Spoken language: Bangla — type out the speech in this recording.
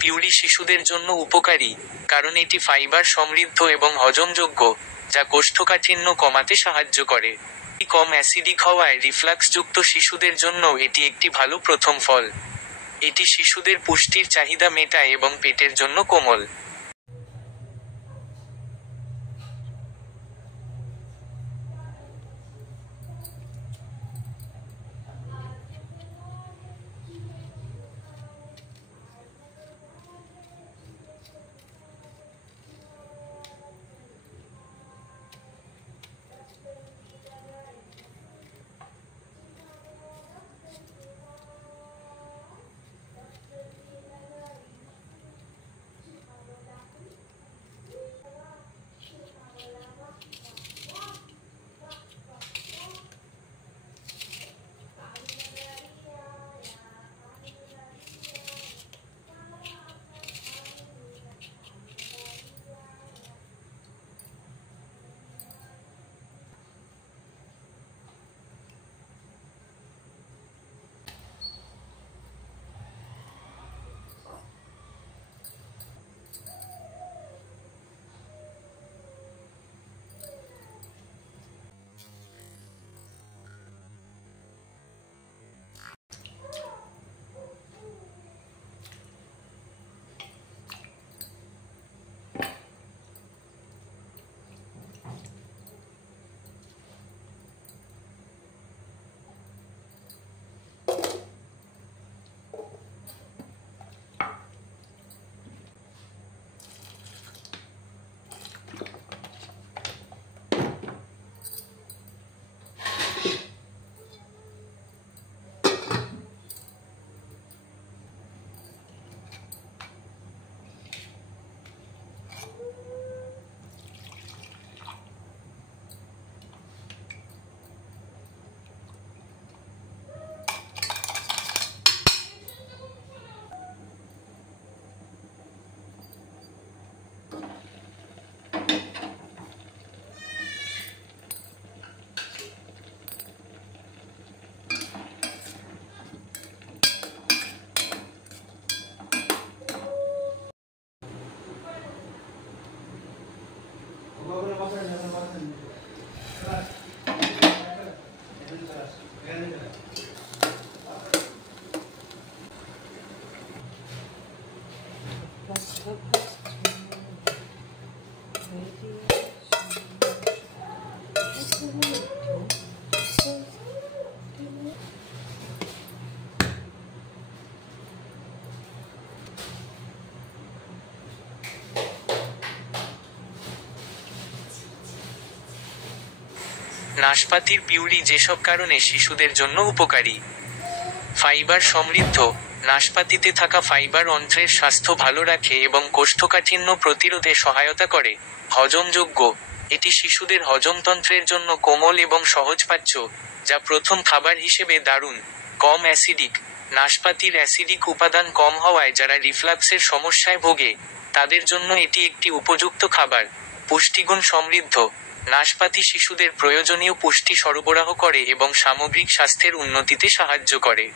পিউরি শিশুদের জন্য উপকারী, কারণ এটি ফাইবার সমৃদ্ধ এবং হজমযোগ্য, যা কোষ্ঠকাঠিন্য কমাতে সাহায্য করে। কম অ্যাসিডিক হওয়ায় রিফ্লাক্সযুক্ত শিশুদের জন্য এটি একটি ভালো প্রথম ফল। এটি শিশুদের পুষ্টির চাহিদা মেটায় এবং পেটের জন্য কোমল। নাশপাতির পিউরি যেসব কারণে শিশুদের জন্য উপকারী। ফাইবার সমৃদ্ধ। নাশপাতিতে থাকা ফাইবার অন্ত্রের স্বাস্থ্য ভালো রাখে এবং কোষ্ঠকাঠিন্য প্রতিরোধে সহায়তা করে। হজমযোগ্য। এটি শিশুদের হজমতন্ত্রের জন্য কোমল এবং সহজপাচ্য, যা প্রথম খাবার হিসেবে দারুণ। কম অ্যাসিডিক। নাশপাতির অ্যাসিডিক উপাদান কম হওয়ায় যারা রিফ্লাক্সের সমস্যায় ভোগে, তাদের জন্য এটি একটি উপযুক্ত খাবার। পুষ্টিগুণ সমৃদ্ধ। নাশপাতি শিশুদের প্রয়োজনীয় পুষ্টি সরবরাহ করে এবং সামগ্রিক স্বাস্থ্যের উন্নতিতে সাহায্য করে।